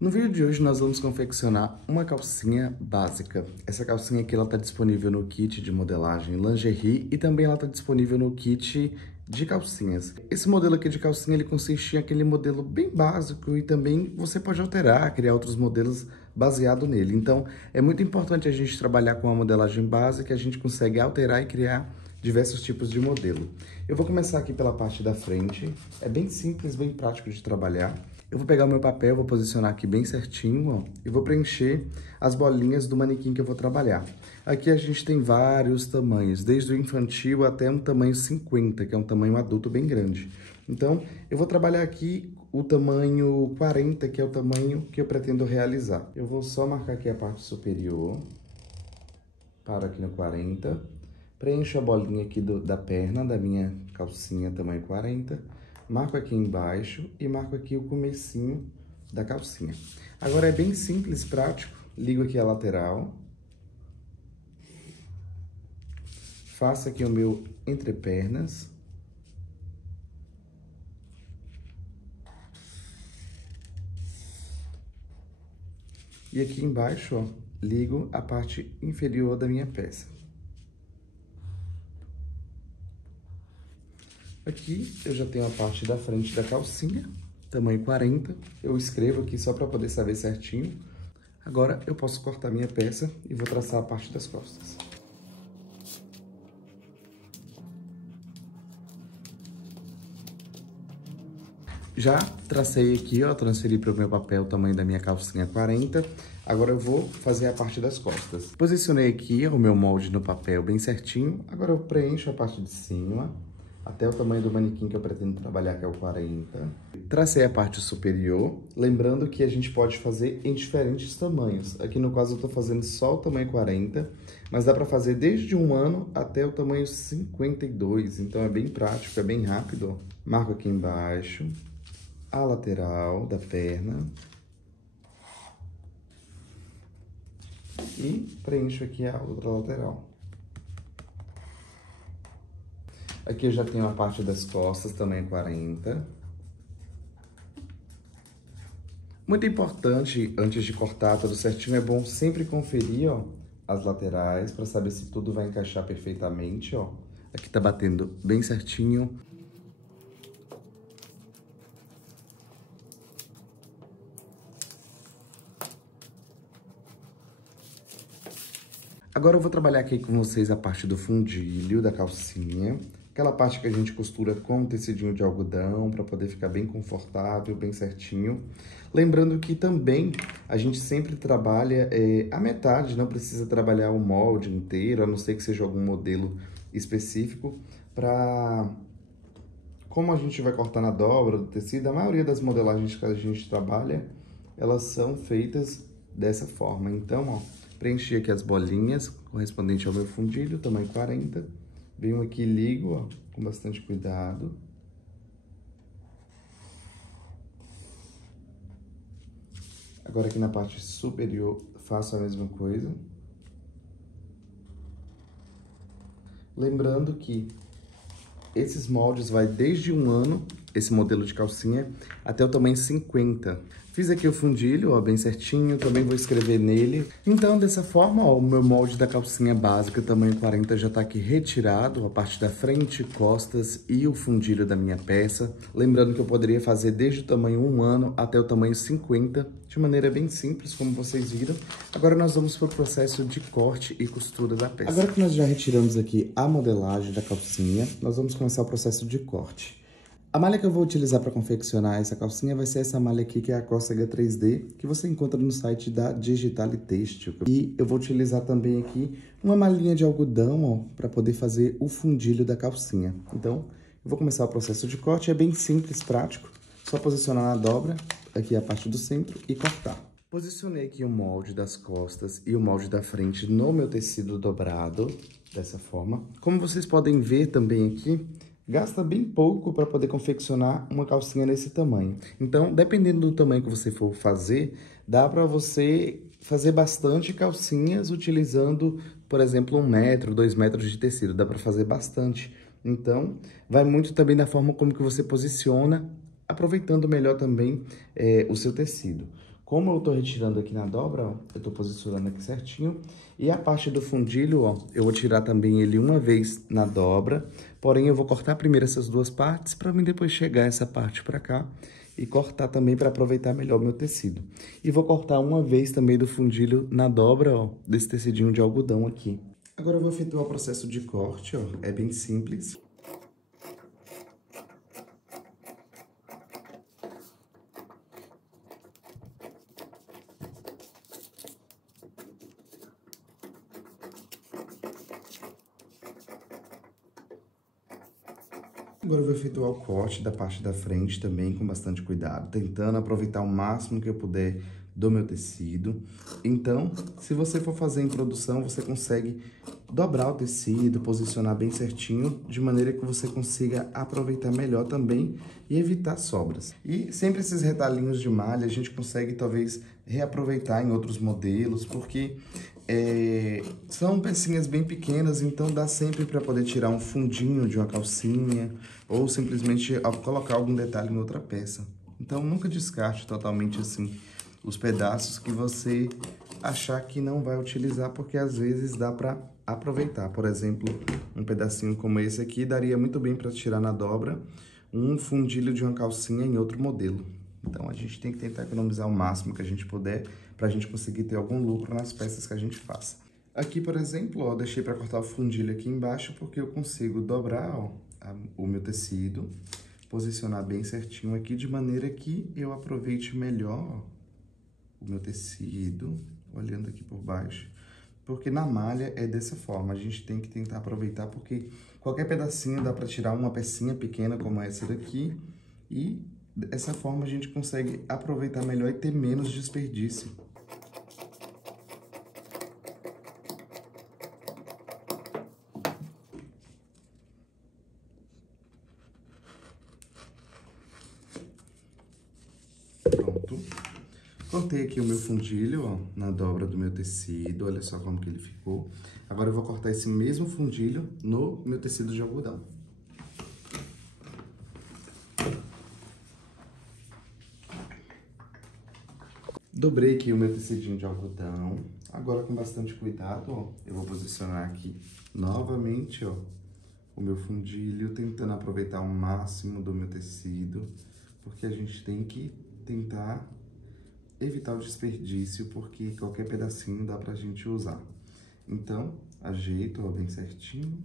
No vídeo de hoje nós vamos confeccionar uma calcinha básica. Essa calcinha aqui ela está disponível no kit de modelagem lingerie e também ela está disponível no kit de calcinhas. Esse modelo aqui de calcinha ele consiste em aquele modelo bem básico e também você pode alterar, criar outros modelos baseado nele. Então é muito importante a gente trabalhar com a modelagem básica, a gente consegue alterar e criar diversos tipos de modelo. Eu vou começar aqui pela parte da frente, é bem simples, bem prático de trabalhar. Eu vou pegar o meu papel, vou posicionar aqui bem certinho, ó, e vou preencher as bolinhas do manequim que eu vou trabalhar. Aqui a gente tem vários tamanhos, desde o infantil até um tamanho 50, que é um tamanho adulto bem grande. Então, eu vou trabalhar aqui o tamanho 40, que é o tamanho que eu pretendo realizar. Eu vou só marcar aqui a parte superior, paro aqui no 40, preencho a bolinha aqui da perna da minha calcinha tamanho 40, marco aqui embaixo e marco aqui o comecinho da calcinha. Agora é bem simples, prático. Ligo aqui a lateral. Faço aqui o meu entrepernas. E aqui embaixo, ó, ligo a parte inferior da minha peça. Aqui eu já tenho a parte da frente da calcinha, tamanho 40. Eu escrevo aqui só para poder saber certinho. Agora eu posso cortar minha peça e vou traçar a parte das costas. Já tracei aqui, ó, transferi para o meu papel o tamanho da minha calcinha 40. Agora eu vou fazer a parte das costas. Posicionei aqui ó, o meu molde no papel bem certinho. Agora eu preencho a parte de cima, até o tamanho do manequim que eu pretendo trabalhar, que é o 40. Tracei a parte superior, lembrando que a gente pode fazer em diferentes tamanhos. Aqui no caso eu tô fazendo só o tamanho 40, mas dá para fazer desde 1 ano até o tamanho 52, então é bem prático, é bem rápido. Ó. Marco aqui embaixo a lateral da perna e preencho aqui a outra lateral. Aqui eu já tenho a parte das costas, tamanho 40. Muito importante, antes de cortar tudo certinho, é bom sempre conferir, ó, as laterais, para saber se tudo vai encaixar perfeitamente, ó. Aqui tá batendo bem certinho. Agora eu vou trabalhar aqui com vocês a parte do fundilho da calcinha. Aquela parte que a gente costura com tecidinho de algodão para poder ficar bem confortável, bem certinho. Lembrando que também a gente sempre trabalha a metade, não precisa trabalhar o molde inteiro, a não ser que seja algum modelo específico. Como a gente vai cortar na dobra do tecido, a maioria das modelagens que a gente trabalha, elas são feitas dessa forma. Então, ó, preenchi aqui as bolinhas correspondente ao meu fundilho, tamanho 40. Venho aqui e ligo, ó, com bastante cuidado. Agora aqui na parte superior faço a mesma coisa. Lembrando que esses moldes vai desde 1 ano, esse modelo de calcinha, até o tamanho 50. Fiz aqui o fundilho, ó, bem certinho, também vou escrever nele. Então, dessa forma, ó, o meu molde da calcinha básica, tamanho 40, já tá aqui retirado, a parte da frente, costas e o fundilho da minha peça. Lembrando que eu poderia fazer desde o tamanho 1 ano até o tamanho 50, de maneira bem simples, como vocês viram. Agora nós vamos para o processo de corte e costura da peça. Agora que nós já retiramos aqui a modelagem da calcinha, nós vamos começar o processo de corte. A malha que eu vou utilizar para confeccionar essa calcinha vai ser essa malha aqui, que é a Cócega 3D, que você encontra no site da Digitale Têxtil. E eu vou utilizar também aqui uma malhinha de algodão, para poder fazer o fundilho da calcinha. Então, eu vou começar o processo de corte, é bem simples, prático. Só posicionar na dobra, aqui a parte do centro, e cortar. Posicionei aqui o molde das costas e o molde da frente no meu tecido dobrado, dessa forma. Como vocês podem ver também aqui, gasta bem pouco para poder confeccionar uma calcinha nesse tamanho. Então, dependendo do tamanho que você for fazer, dá para você fazer bastante calcinhas utilizando, por exemplo, 1 metro, 2 metros de tecido. Dá para fazer bastante. Então, vai muito também da forma como que você posiciona, aproveitando melhor também o seu tecido. Como eu tô retirando aqui na dobra, ó, eu tô posicionando aqui certinho. E a parte do fundilho, ó, eu vou tirar também ele uma vez na dobra. Porém, eu vou cortar primeiro essas duas partes para mim depois chegar essa parte pra cá e cortar também para aproveitar melhor o meu tecido. E vou cortar uma vez também do fundilho na dobra, ó, desse tecidinho de algodão aqui. Agora eu vou efetuar o processo de corte, ó, é bem simples. Agora eu vou efetuar o corte da parte da frente também com bastante cuidado, tentando aproveitar o máximo que eu puder do meu tecido. Então, se você for fazer em produção, você consegue dobrar o tecido, posicionar bem certinho, de maneira que você consiga aproveitar melhor também e evitar sobras. E sempre esses retalhinhos de malha a gente consegue talvez reaproveitar em outros modelos, porque são pecinhas bem pequenas, então dá sempre para poder tirar um fundinho de uma calcinha ou simplesmente colocar algum detalhe em outra peça. Então nunca descarte totalmente assim os pedaços que você achar que não vai utilizar, porque às vezes dá para aproveitar. Por exemplo, um pedacinho como esse aqui daria muito bem para tirar na dobra um fundilho de uma calcinha em outro modelo. Então a gente tem que tentar economizar o máximo que a gente puder para a gente conseguir ter algum lucro nas peças que a gente faça. Aqui, por exemplo, ó, deixei para cortar o fundilho aqui embaixo porque eu consigo dobrar, ó, o meu tecido, posicionar bem certinho aqui de maneira que eu aproveite melhor, ó, o meu tecido, olhando aqui por baixo. Porque na malha é dessa forma, a gente tem que tentar aproveitar, porque qualquer pedacinho dá para tirar uma pecinha pequena como essa daqui, e dessa forma a gente consegue aproveitar melhor e ter menos desperdício. Pronto. Cortei aqui o meu fundilho, ó, na dobra do meu tecido, olha só como que ele ficou. Agora eu vou cortar esse mesmo fundilho no meu tecido de algodão. Dobrei aqui o meu tecidinho de algodão. Agora com bastante cuidado, ó, eu vou posicionar aqui novamente, ó, o meu fundilho, tentando aproveitar o máximo do meu tecido, porque a gente tem que tentar evitar o desperdício, porque qualquer pedacinho dá pra gente usar. Então, ajeito, ó, bem certinho.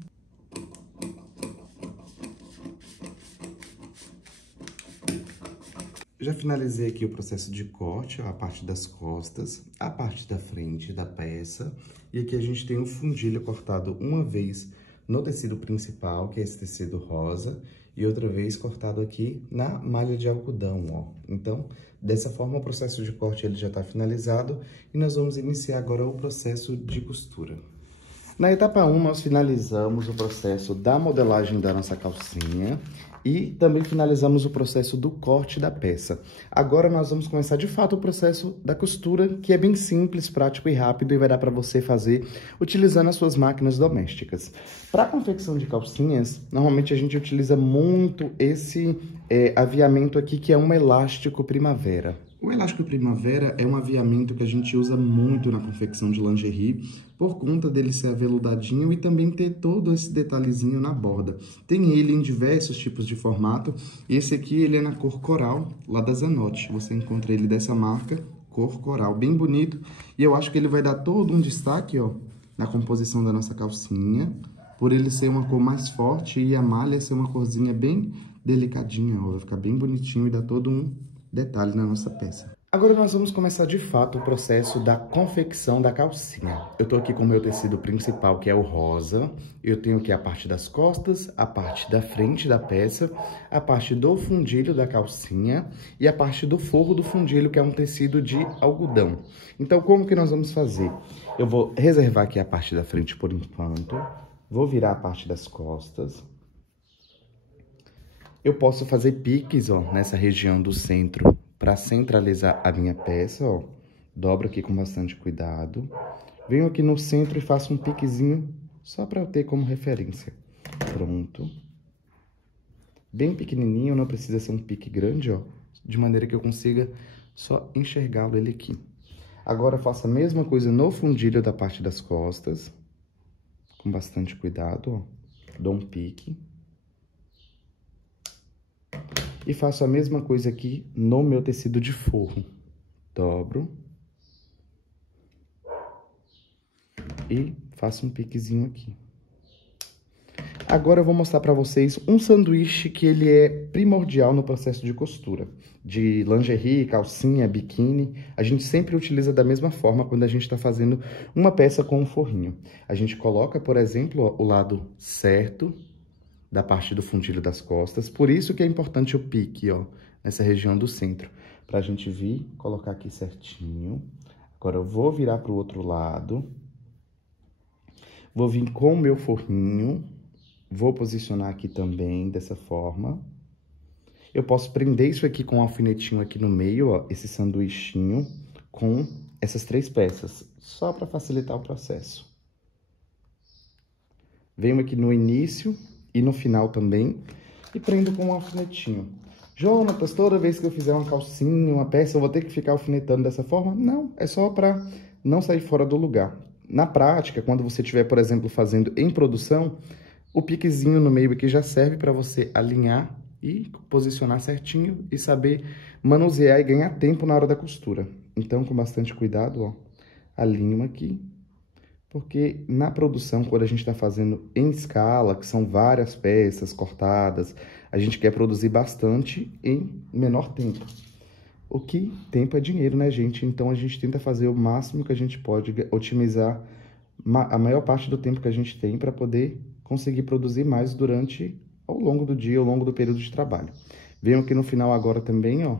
Já finalizei aqui o processo de corte, ó, a parte das costas, a parte da frente da peça. E aqui a gente tem um fundilho cortado uma vez no tecido principal, que é esse tecido rosa, e outra vez cortado aqui na malha de algodão, ó. Então, dessa forma, o processo de corte ele já está finalizado e nós vamos iniciar agora o processo de costura. Na etapa 1, nós finalizamos o processo da modelagem da nossa calcinha e também finalizamos o processo do corte da peça. Agora nós vamos começar de fato o processo da costura, que é bem simples, prático e rápido e vai dar para você fazer utilizando as suas máquinas domésticas. Para a confecção de calcinhas, normalmente a gente utiliza muito esse aviamento aqui, que é um elástico primavera. O elástico primavera é um aviamento que a gente usa muito na confecção de lingerie, por conta dele ser aveludadinho e também ter todo esse detalhezinho na borda. Tem ele em diversos tipos de formato, e esse aqui ele é na cor coral, lá da Zanotti. Você encontra ele dessa marca, cor coral, bem bonito, e eu acho que ele vai dar todo um destaque, ó, na composição da nossa calcinha, por ele ser uma cor mais forte e a malha ser uma corzinha bem delicadinha, ó, vai ficar bem bonitinho e dar todo um detalhe na nossa peça. Agora nós vamos começar de fato o processo da confecção da calcinha. Eu tô aqui com o meu tecido principal, que é o rosa. Eu tenho aqui a parte das costas, a parte da frente da peça, a parte do fundilho da calcinha e a parte do forro do fundilho, que é um tecido de algodão. Então, como que nós vamos fazer? Eu vou reservar aqui a parte da frente por enquanto. Vou virar a parte das costas. Eu posso fazer piques, ó, nessa região do centro para centralizar a minha peça, ó. Dobro aqui com bastante cuidado. Venho aqui no centro e faço um piquezinho só para eu ter como referência. Pronto. Bem pequenininho, não precisa ser um pique grande, ó. De maneira que eu consiga Só enxergá-lo ele aqui. Agora, faço a mesma coisa no fundilho da parte das costas. Com bastante cuidado, ó. Dou um pique. E faço a mesma coisa aqui no meu tecido de forro. Dobro. E faço um piquezinho aqui. Agora eu vou mostrar para vocês um sanduíche que ele é primordial no processo de costura. De lingerie, calcinha, biquíni, a gente sempre utiliza da mesma forma quando a gente está fazendo uma peça com um forrinho. A gente coloca, por exemplo, ó, o lado certo da parte do fundilho das costas. Por isso que é importante o pique, ó, nessa região do centro. Pra gente vir, colocar aqui certinho. Agora eu vou virar pro outro lado. Vou vir com o meu forrinho. Vou posicionar aqui também, dessa forma. Eu posso prender isso aqui com um alfinetinho aqui no meio, ó, esse sanduichinho, com essas 3 peças, só para facilitar o processo. Venho aqui no início e no final também, e prendo com um alfinetinho. Jonatas, toda vez que eu fizer uma calcinha, uma peça, eu vou ter que ficar alfinetando dessa forma? Não, é só para não sair fora do lugar. Na prática, quando você estiver, por exemplo, fazendo em produção, o piquezinho no meio aqui já serve para você alinhar e posicionar certinho e saber manusear e ganhar tempo na hora da costura. Então, com bastante cuidado, ó, alinho aqui. Porque na produção, quando a gente está fazendo em escala, que são várias peças cortadas, a gente quer produzir bastante em menor tempo. O que tempo é dinheiro, né, gente? Então, a gente tenta fazer o máximo que a gente pode, otimizar a maior parte do tempo que a gente tem para poder conseguir produzir mais ao longo do dia, ao longo do período de trabalho. Venho aqui no final agora também, ó,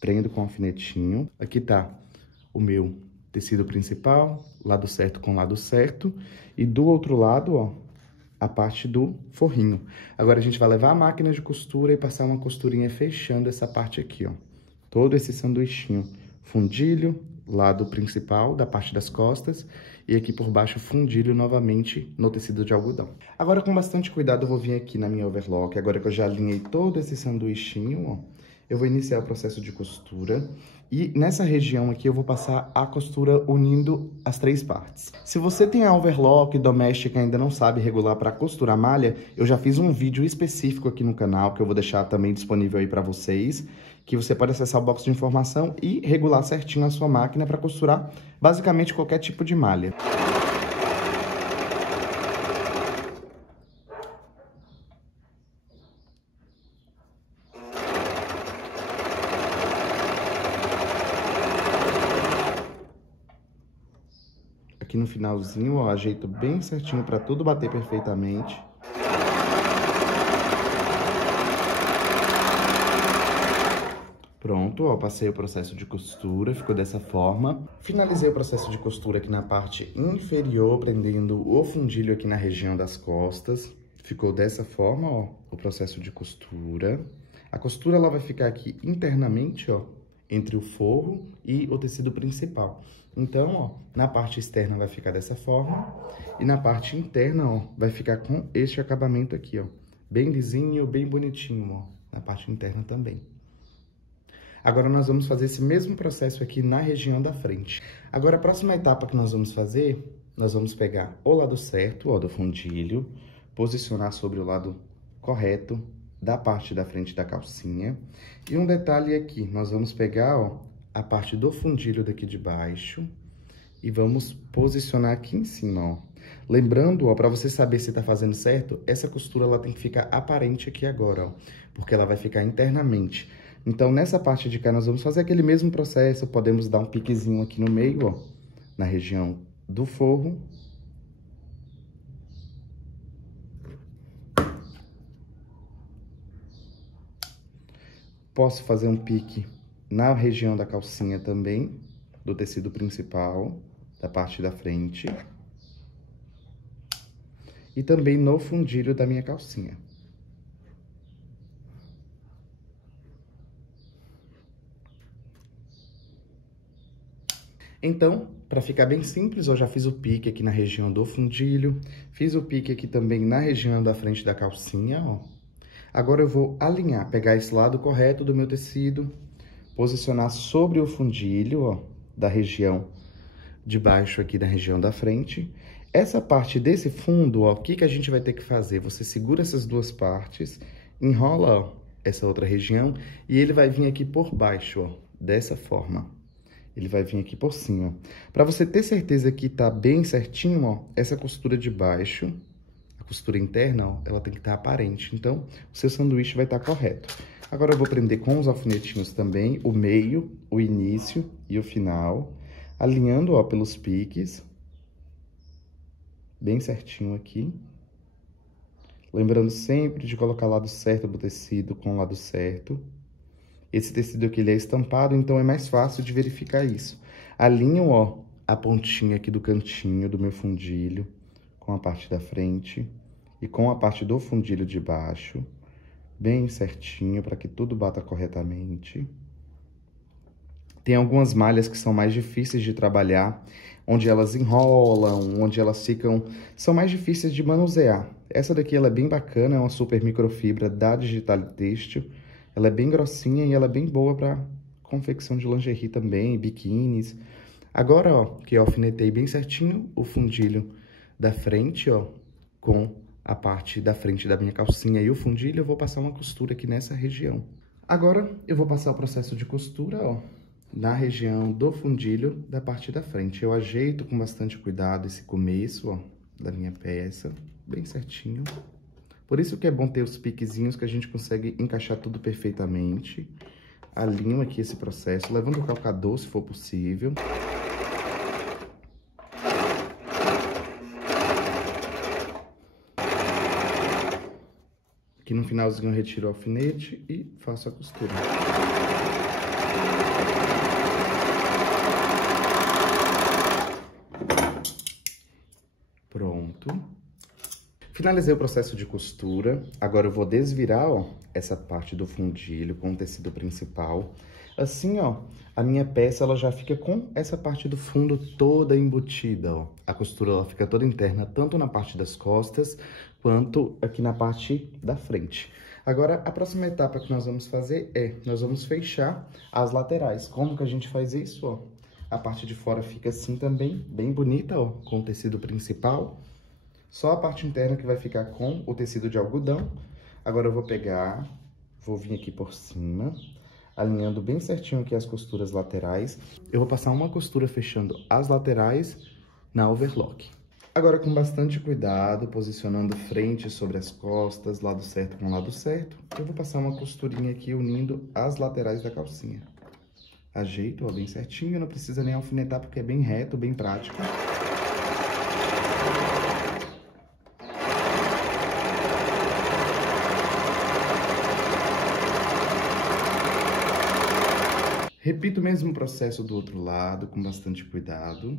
prendo com alfinetinho. Aqui tá o meu tecido principal, lado certo com lado certo, e do outro lado, ó, a parte do forrinho. Agora a gente vai levar a máquina de costura e passar uma costurinha fechando essa parte aqui, ó. Todo esse sanduichinho, fundilho, lado principal da parte das costas, e aqui por baixo fundilho novamente no tecido de algodão. Agora com bastante cuidado eu vou vir aqui na minha overlock, agora que eu já alinhei todo esse sanduichinho, ó, eu vou iniciar o processo de costura. E nessa região aqui eu vou passar a costura unindo as 3 partes. Se você tem a overlock doméstica e ainda não sabe regular para costurar malha, eu já fiz um vídeo específico aqui no canal, que eu vou deixar também disponível aí para vocês, que você pode acessar o box de informação e regular certinho a sua máquina para costurar basicamente qualquer tipo de malha. Aqui no finalzinho, ó, ajeito bem certinho para tudo bater perfeitamente. Pronto, ó, passei o processo de costura, ficou dessa forma. Finalizei o processo de costura aqui na parte inferior, prendendo o fundilho aqui na região das costas. Ficou dessa forma, ó, o processo de costura. A costura, ela vai ficar aqui internamente, ó, entre o forro e o tecido principal. Então, ó, na parte externa vai ficar dessa forma e na parte interna, ó, vai ficar com este acabamento aqui, ó, bem lisinho, bem bonitinho, ó, na parte interna também. Agora nós vamos fazer esse mesmo processo aqui na região da frente. Agora a próxima etapa que nós vamos fazer, nós vamos pegar o lado certo, ó, do fundilho, posicionar sobre o lado correto da parte da frente da calcinha. E um detalhe aqui, nós vamos pegar, ó, a parte do fundilho daqui de baixo e vamos posicionar aqui em cima, ó. Lembrando, ó, para você saber se tá fazendo certo, essa costura ela tem que ficar aparente aqui agora, ó, porque ela vai ficar internamente. Então, nessa parte de cá, nós vamos fazer aquele mesmo processo, podemos dar um piquezinho aqui no meio, ó, na região do forro. Posso fazer um pique na região da calcinha também, do tecido principal, da parte da frente. E também no fundilho da minha calcinha. Então, para ficar bem simples, eu já fiz o pique aqui na região do fundilho, fiz o pique aqui também na região da frente da calcinha, ó. Agora eu vou alinhar, pegar esse lado correto do meu tecido, posicionar sobre o fundilho, ó, da região de baixo aqui, da região da frente. Essa parte desse fundo, ó, o que que a gente vai ter que fazer? Você segura essas duas partes, enrola, ó, essa outra região e ele vai vir aqui por baixo, ó, dessa forma. Ele vai vir aqui por cima. Para você ter certeza que tá bem certinho, ó, essa costura de baixo, a costura interna, ó, ela tem que estar aparente. Então, o seu sanduíche vai estar correto. Agora eu vou prender com os alfinetinhos também o meio, o início e o final, alinhando, ó, pelos piques, bem certinho aqui. Lembrando sempre de colocar o lado certo do tecido com o lado certo. Esse tecido aqui ele é estampado, então é mais fácil de verificar isso. Alinho, ó, a pontinha aqui do cantinho do meu fundilho com a parte da frente e com a parte do fundilho de baixo, bem certinho para que tudo bata corretamente. Tem algumas malhas que são mais difíceis de trabalhar, onde elas enrolam, onde elas são mais difíceis de manusear. Essa daqui ela é bem bacana, é uma super microfibra da Digital Têxtil. Ela é bem grossinha e ela é bem boa para confecção de lingerie também, biquínis. Agora, ó, que eu alfinetei bem certinho o fundilho da frente, ó, com a parte da frente da minha calcinha e o fundilho, eu vou passar uma costura aqui nessa região. Agora, eu vou passar o processo de costura, ó, na região do fundilho da parte da frente. Eu ajeito com bastante cuidado esse começo, ó, da minha peça, bem certinho. Por isso que é bom ter os piquezinhos que a gente consegue encaixar tudo perfeitamente. Alinho aqui esse processo, levando o calcador se for possível. Aqui no finalzinho eu retiro o alfinete e faço a costura. Pronto. Finalizei o processo de costura. Agora eu vou desvirar, ó, essa parte do fundilho com o tecido principal. Assim, ó, a minha peça ela já fica com essa parte do fundo toda embutida, ó. A costura ela fica toda interna, tanto na parte das costas quanto aqui na parte da frente. Agora, a próxima etapa que nós vamos fazer nós vamos fechar as laterais. Como que a gente faz isso, ó? A parte de fora fica assim também, bem bonita, ó, com o tecido principal. Só a parte interna que vai ficar com o tecido de algodão. Agora eu vou pegar, vou vir aqui por cima, alinhando bem certinho aqui as costuras laterais. Eu vou passar uma costura fechando as laterais na overlock. Agora com bastante cuidado, posicionando frente sobre as costas, lado certo com lado certo, eu vou passar uma costurinha aqui unindo as laterais da calcinha. Ajeito, ó, bem certinho, não precisa nem alfinetar porque é bem reto, bem prático. Repito o mesmo processo do outro lado, com bastante cuidado.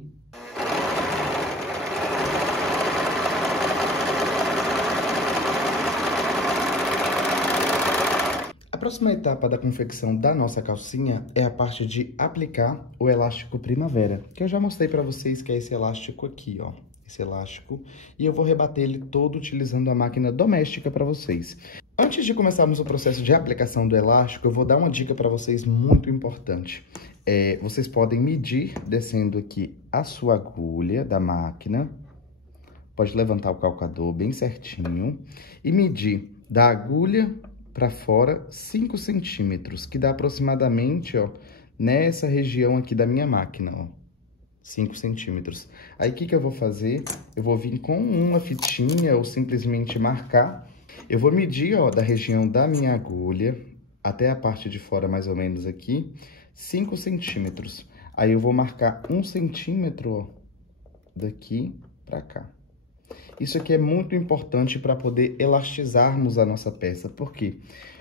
A próxima etapa da confecção da nossa calcinha é a parte de aplicar o elástico primavera, que eu já mostrei para vocês que é esse elástico aqui, ó. Esse elástico, e eu vou rebater ele todo utilizando a máquina doméstica para vocês. Antes de começarmos o processo de aplicação do elástico, eu vou dar uma dica para vocês muito importante. Vocês podem medir descendo aqui a sua agulha da máquina, pode levantar o calcador bem certinho e medir da agulha para fora 5 centímetros, que dá aproximadamente, ó, nessa região aqui da minha máquina, ó. 5 centímetros. Aí, o que que eu vou fazer? Eu vou vir com uma fitinha ou simplesmente marcar. Eu vou medir, ó, da região da minha agulha até a parte de fora, mais ou menos aqui, 5 centímetros. Aí, eu vou marcar 1 centímetro, ó, daqui pra cá. Isso aqui é muito importante para poder elastizarmos a nossa peça. Por quê?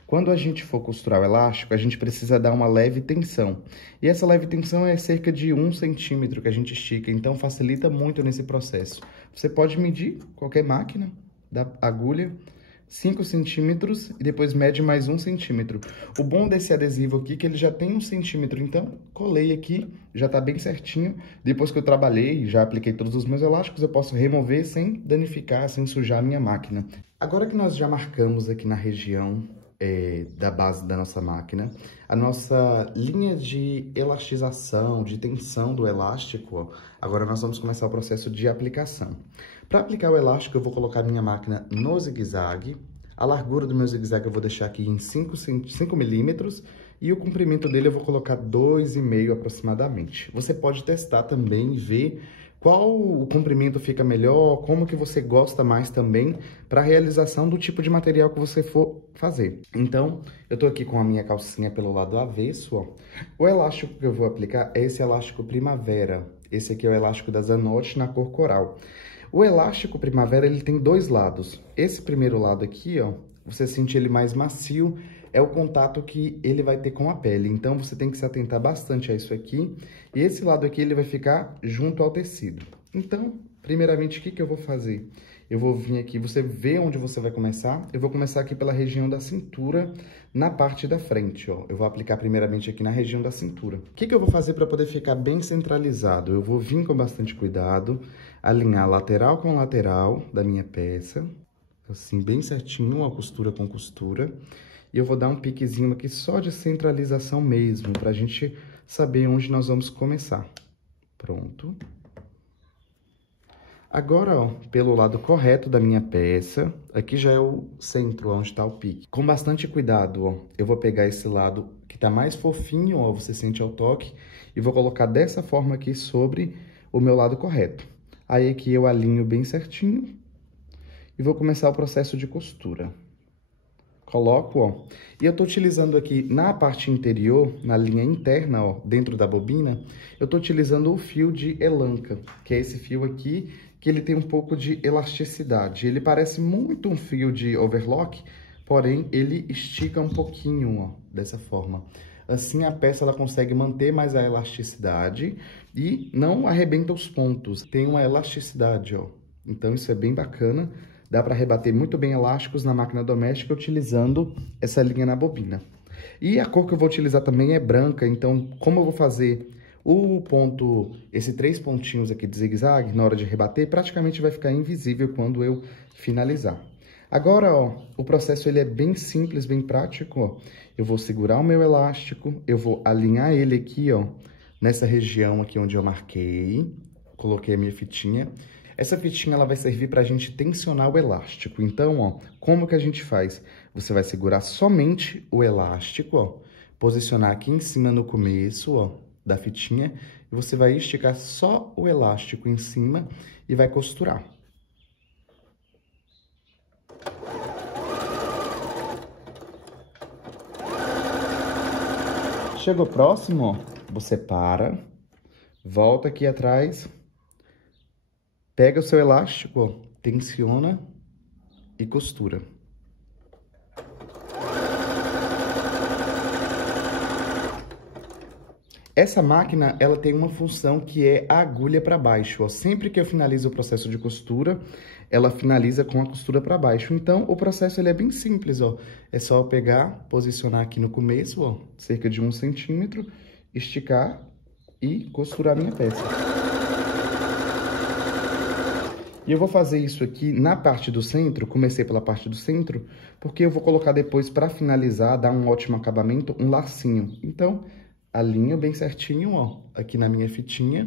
Quando a gente for costurar o elástico, a gente precisa dar uma leve tensão. E essa leve tensão é cerca de 1 centímetro que a gente estica, então facilita muito nesse processo. Você pode medir qualquer máquina da agulha, 5 centímetros e depois mede mais 1 centímetro. O bom desse adesivo aqui é que ele já tem 1 centímetro, então colei aqui, já tá bem certinho. Depois que eu trabalhei, já apliquei todos os meus elásticos, eu posso remover sem danificar, sem sujar a minha máquina. Agora que nós já marcamos aqui na região da base da nossa máquina. A nossa linha de elastização, de tensão do elástico, ó, agora nós vamos começar o processo de aplicação. Para aplicar o elástico, eu vou colocar minha máquina no zigue-zague. A largura do meu zigue-zague eu vou deixar aqui em 5 milímetros e o comprimento dele eu vou colocar 2,5 aproximadamente. Você pode testar também e ver qual o comprimento fica melhor, como que você gosta mais também para a realização do tipo de material que você for fazer. Então, eu tô aqui com a minha calcinha pelo lado avesso, ó. O elástico que eu vou aplicar é esse elástico Primavera. Esse aqui é o elástico da Zanotti na cor coral. O elástico Primavera, ele tem dois lados. Esse primeiro lado aqui, ó, você sente ele mais macio, é o contato que ele vai ter com a pele. Então, você tem que se atentar bastante a isso aqui. E esse lado aqui, ele vai ficar junto ao tecido. Então, primeiramente, o que eu vou fazer? Eu vou vir aqui, você vê onde você vai começar. Eu vou começar aqui pela região da cintura, na parte da frente, ó. Eu vou aplicar primeiramente aqui na região da cintura. O que eu vou fazer para poder ficar bem centralizado? Eu vou vir com bastante cuidado, alinhar lateral com lateral da minha peça, assim, bem certinho, ó, costura com costura. E eu vou dar um piquezinho aqui só de centralização mesmo, pra gente saber onde nós vamos começar. Pronto. Agora, ó, pelo lado correto da minha peça, aqui já é o centro, onde está o pique. Com bastante cuidado, ó, eu vou pegar esse lado que tá mais fofinho, ó, você sente ao toque, e vou colocar dessa forma aqui sobre o meu lado correto. Aí aqui eu alinho bem certinho e vou começar o processo de costura. Coloco, ó, e eu tô utilizando aqui na parte interior, na linha interna, ó, dentro da bobina, eu tô utilizando o fio de Elanca, que é esse fio aqui, que ele tem um pouco de elasticidade. Ele parece muito um fio de overlock, porém ele estica um pouquinho, ó, dessa forma. Assim a peça ela consegue manter mais a elasticidade e não arrebenta os pontos. Tem uma elasticidade, ó. Então isso é bem bacana. Dá para rebater muito bem elásticos na máquina doméstica utilizando essa linha na bobina. E a cor que eu vou utilizar também é branca, então como eu vou fazer o ponto, esses 3 pontinhos aqui de zigue-zague, na hora de rebater, praticamente vai ficar invisível quando eu finalizar. Agora, ó, o processo ele é bem simples, bem prático, ó. Eu vou segurar o meu elástico, eu vou alinhar ele aqui, ó, nessa região aqui onde eu marquei, coloquei a minha fitinha. Essa fitinha ela vai servir para a gente tensionar o elástico. Então, ó, como que a gente faz? Você vai segurar somente o elástico, ó, posicionar aqui em cima no começo, ó, da fitinha, e você vai esticar só o elástico em cima e vai costurar. Chegou próximo, ó, você para, volta aqui atrás, pega o seu elástico, ó, tensiona e costura. Essa máquina, ela tem uma função que é a agulha para baixo, ó. Sempre que eu finalizo o processo de costura, ela finaliza com a costura para baixo. Então, o processo ele é bem simples, ó. É só eu pegar, posicionar aqui no começo, ó, cerca de 1 centímetro, esticar e costurar minha peça. E eu vou fazer isso aqui na parte do centro, comecei pela parte do centro, porque eu vou colocar depois, para finalizar, dar um ótimo acabamento, um lacinho. Então, alinho bem certinho, ó, aqui na minha fitinha,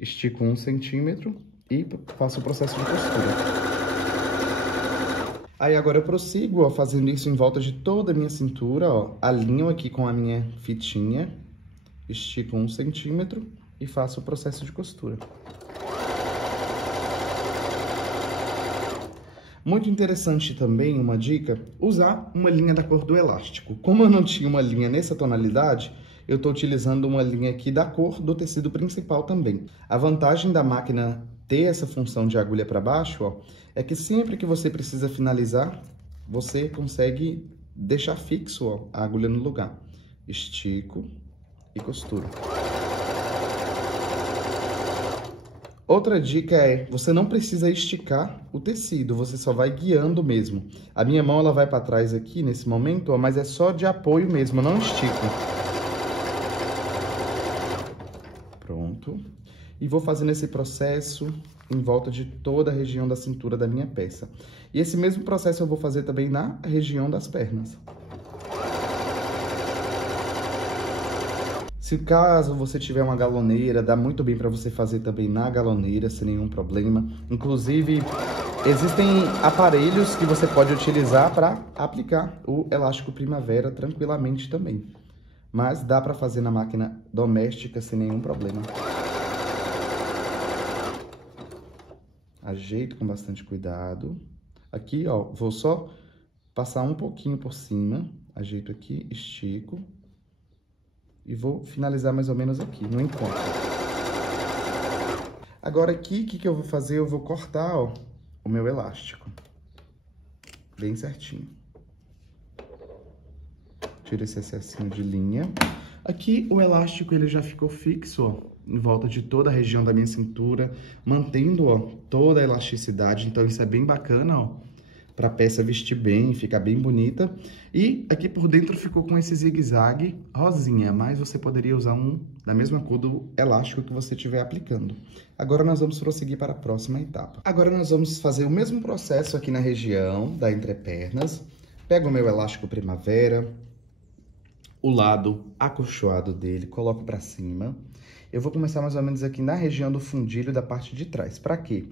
estico 1 centímetro e faço o processo de costura. Aí agora eu prossigo, ó, fazendo isso em volta de toda a minha cintura, ó, alinho aqui com a minha fitinha, estico 1 centímetro e faço o processo de costura. Muito interessante também, uma dica, usar uma linha da cor do elástico. Como eu não tinha uma linha nessa tonalidade, eu estou utilizando uma linha aqui da cor do tecido principal também. A vantagem da máquina ter essa função de agulha para baixo, ó, é que sempre que você precisa finalizar, você consegue deixar fixo, ó, a agulha no lugar. Estico e costuro. Outra dica é, você não precisa esticar o tecido, você só vai guiando mesmo. A minha mão ela vai para trás aqui nesse momento, ó, mas é só de apoio mesmo, eu não estico. Pronto. E vou fazendo esse processo em volta de toda a região da cintura da minha peça. E esse mesmo processo eu vou fazer também na região das pernas. Se caso você tiver uma galoneira, dá muito bem para você fazer também na galoneira, sem nenhum problema. Inclusive, existem aparelhos que você pode utilizar para aplicar o elástico primavera tranquilamente também. Mas dá para fazer na máquina doméstica sem nenhum problema. Ajeito com bastante cuidado. Aqui, ó, vou só passar um pouquinho por cima. Ajeito aqui, estico. E vou finalizar mais ou menos aqui, no encontro. Agora aqui, o que eu vou fazer? Eu vou cortar, ó, o meu elástico. Bem certinho. Tira esse excessinho de linha. Aqui o elástico ele já ficou fixo, ó, em volta de toda a região da minha cintura, mantendo, ó, toda a elasticidade. Então isso é bem bacana, ó, para a peça vestir bem, ficar bem bonita. E aqui por dentro ficou com esse zigue-zague rosinha, mas você poderia usar um da mesma cor do elástico que você estiver aplicando. Agora nós vamos prosseguir para a próxima etapa. Agora nós vamos fazer o mesmo processo aqui na região da entrepernas. Pego o meu elástico primavera, o lado acolchoado dele, coloco para cima. Eu vou começar mais ou menos aqui na região do fundilho da parte de trás. Para quê?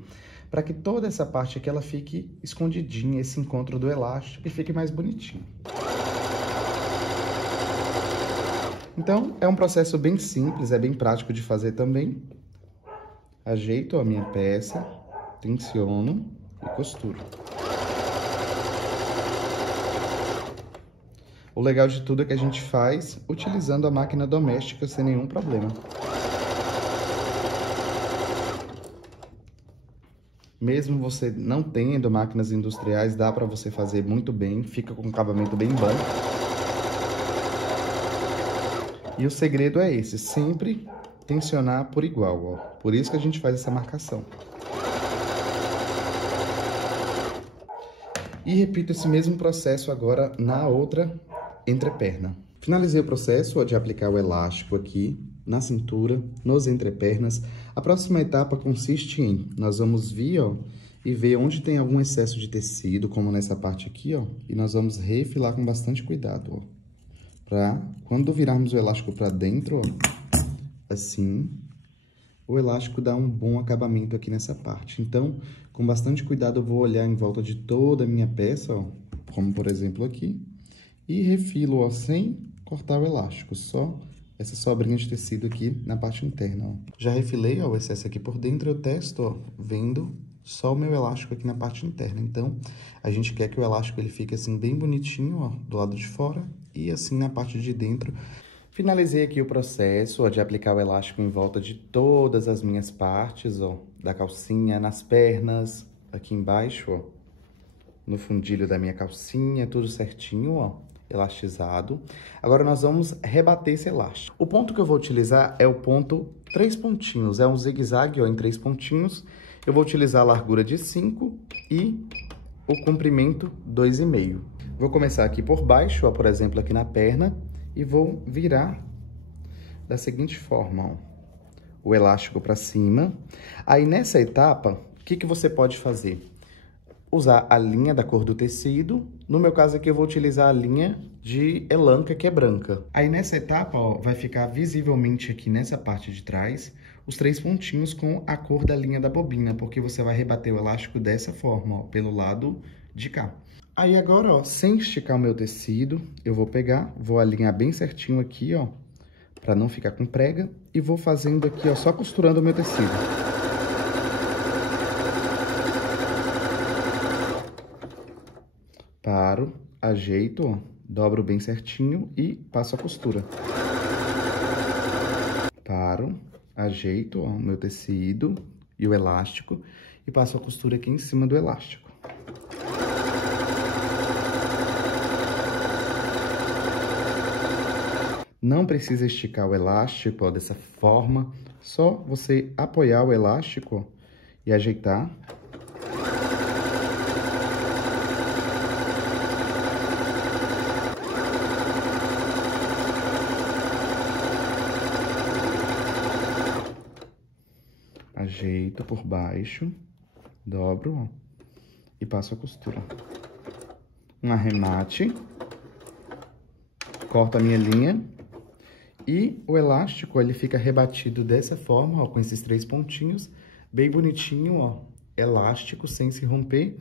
Para que toda essa parte aqui ela fique escondidinha, esse encontro do elástico, e fique mais bonitinho. Então, é um processo bem simples, é bem prático de fazer também. Ajeito a minha peça, tensiono e costuro. O legal de tudo é que a gente faz utilizando a máquina doméstica sem nenhum problema. Mesmo você não tendo máquinas industriais, dá para você fazer muito bem, fica com um acabamento bem bom. E o segredo é esse, sempre tensionar por igual, ó. Por isso que a gente faz essa marcação. E repito esse mesmo processo agora na outra entreperna. Finalizei o processo, ó, de aplicar o elástico aqui na cintura, nos entrepernas. A próxima etapa consiste em, nós vamos vir, ó, e ver onde tem algum excesso de tecido, como nessa parte aqui, ó, e nós vamos refilar com bastante cuidado, ó, pra quando virarmos o elástico pra dentro, ó, assim, o elástico dá um bom acabamento aqui nessa parte. Então, com bastante cuidado, eu vou olhar em volta de toda a minha peça, ó, como por exemplo aqui, e refilo, ó, sem cortar o elástico, só essa sobrinha de tecido aqui na parte interna, ó. Já refilei, ó, o excesso aqui por dentro, eu testo, ó, vendo só o meu elástico aqui na parte interna. Então, a gente quer que o elástico ele fique assim bem bonitinho, ó, do lado de fora e assim na parte de dentro. Finalizei aqui o processo, ó, de aplicar o elástico em volta de todas as minhas partes, ó, da calcinha, nas pernas, aqui embaixo, ó, no fundilho da minha calcinha, tudo certinho, ó, elastizado. Agora nós vamos rebater esse elástico. O ponto que eu vou utilizar é o ponto 3 pontinhos, é um zigue-zague, ó, em 3 pontinhos. Eu vou utilizar a largura de 5 e o comprimento 2,5. Vou começar aqui por baixo, ó, por exemplo, aqui na perna, e vou virar da seguinte forma, ó, o elástico para cima. Aí nessa etapa, o que você pode fazer? Usar a linha da cor do tecido. No meu caso aqui eu vou utilizar a linha de elanca, que é branca. Aí nessa etapa, ó, vai ficar visivelmente aqui nessa parte de trás os 3 pontinhos com a cor da linha da bobina, porque você vai rebater o elástico dessa forma, ó, pelo lado de cá. Aí agora, ó, sem esticar o meu tecido, eu vou pegar, vou alinhar bem certinho aqui, ó, para não ficar com prega, e vou fazendo aqui, ó, só costurando o meu tecido. Paro, ajeito, ó, dobro bem certinho e passo a costura. Paro, ajeito, ó, o meu tecido e o elástico e passo a costura aqui em cima do elástico. Não precisa esticar o elástico, ó, dessa forma, só você apoiar o elástico, ó, e ajeitar. Ajeito por baixo, dobro, ó, e passo a costura. Um arremate, corto a minha linha E o elástico, ele fica rebatido dessa forma, ó, com esses 3 pontinhos, bem bonitinho, ó, elástico, sem se romper.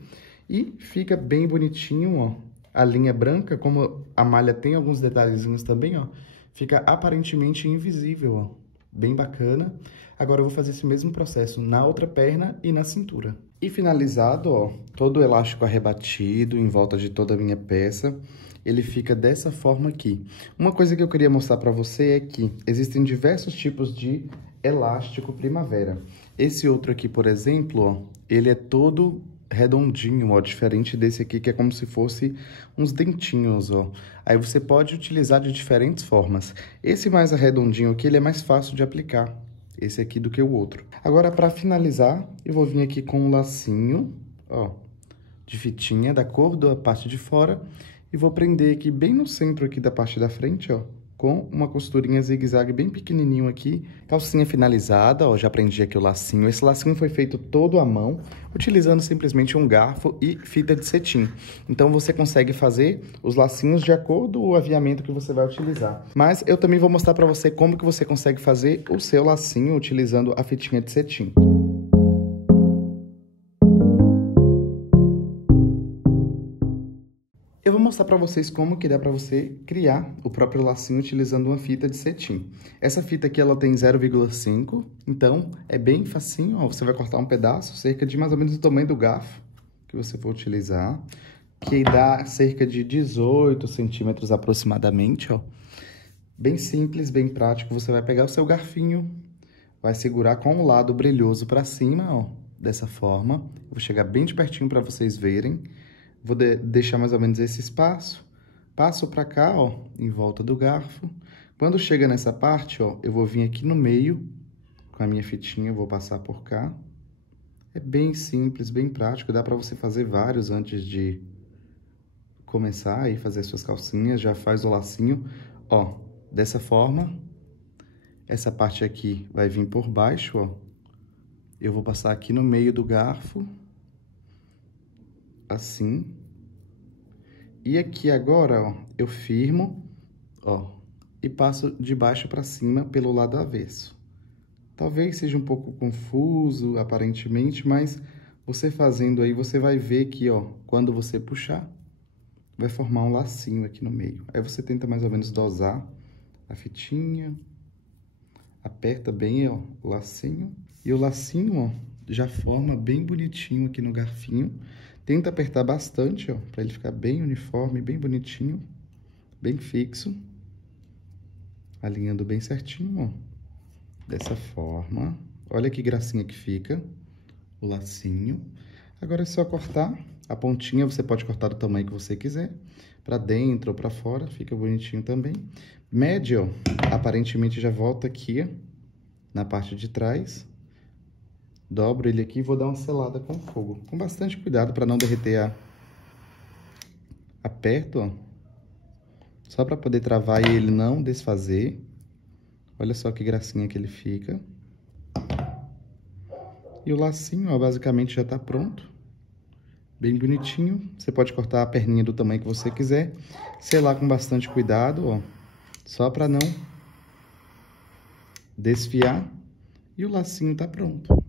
E fica bem bonitinho, ó, a linha branca, como a malha tem alguns detalhezinhos também, ó, fica aparentemente invisível, ó, bem bacana. Agora eu vou fazer esse mesmo processo na outra perna e na cintura. E finalizado, ó, todo o elástico arrebatido em volta de toda a minha peça, ele fica dessa forma aqui. Uma coisa que eu queria mostrar para você é que existem diversos tipos de elástico primavera. Esse outro aqui, por exemplo, ó, ele é todo redondinho, ó, diferente desse aqui que é como se fosse uns dentinhos, ó. Aí você pode utilizar de diferentes formas. Esse mais arredondinho aqui, ele é mais fácil de aplicar, esse aqui, do que o outro. Agora, para finalizar, eu vou vir aqui com um lacinho, ó, de fitinha da cor da parte de fora e vou prender aqui bem no centro aqui da parte da frente, ó, com uma costurinha zigue-zague bem pequenininho aqui. Calcinha finalizada, ó, já prendi aqui o lacinho. Esse lacinho foi feito todo à mão, utilizando simplesmente um garfo e fita de cetim. Então, você consegue fazer os lacinhos de acordo com o aviamento que você vai utilizar. Mas eu também vou mostrar para você como que você consegue fazer o seu lacinho utilizando a fitinha de cetim. Eu vou mostrar para vocês como que dá para você criar o próprio lacinho utilizando uma fita de cetim. Essa fita aqui, ela tem 0,5, então é bem facinho, ó. Você vai cortar um pedaço, cerca de mais ou menos o tamanho do garfo que você for utilizar, que dá cerca de 18 centímetros aproximadamente, ó. Bem simples, bem prático. Você vai pegar o seu garfinho, vai segurar com o lado brilhoso para cima, ó, dessa forma. Vou chegar bem de pertinho para vocês verem. Vou deixar mais ou menos esse espaço, passo para cá, ó, em volta do garfo. Quando chega nessa parte, ó, eu vou vir aqui no meio, com a minha fitinha, vou passar por cá. É bem simples, bem prático, dá para você fazer vários antes de começar aí fazer suas calcinhas, já faz o lacinho, ó, dessa forma. Essa parte aqui vai vir por baixo, ó. Eu vou passar aqui no meio do garfo. Assim. E aqui agora, ó, eu firmo, ó, e passo de baixo para cima pelo lado avesso. Talvez seja um pouco confuso, aparentemente, mas você fazendo aí, você vai ver que, ó, quando você puxar, vai formar um lacinho aqui no meio. Aí você tenta mais ou menos dosar a fitinha, aperta bem, ó, o lacinho. E o lacinho, ó, já forma bem bonitinho aqui no garfinho. Tenta apertar bastante, ó, para ele ficar bem uniforme, bem bonitinho, bem fixo. Alinhando bem certinho, ó. Dessa forma. Olha que gracinha que fica o lacinho. Agora é só cortar. A pontinha você pode cortar do tamanho que você quiser. Para dentro ou para fora, fica bonitinho também. Médio, ó, aparentemente já volta aqui, ó, na parte de trás. Dobro ele aqui e vou dar uma selada com fogo. Com bastante cuidado para não derreter aperto, ó. Só para poder travar e ele não desfazer. Olha só que gracinha que ele fica. E o lacinho, ó, basicamente já tá pronto. Bem bonitinho. Você pode cortar a perninha do tamanho que você quiser. Selar com bastante cuidado, ó. Só para não desfiar. E o lacinho tá pronto.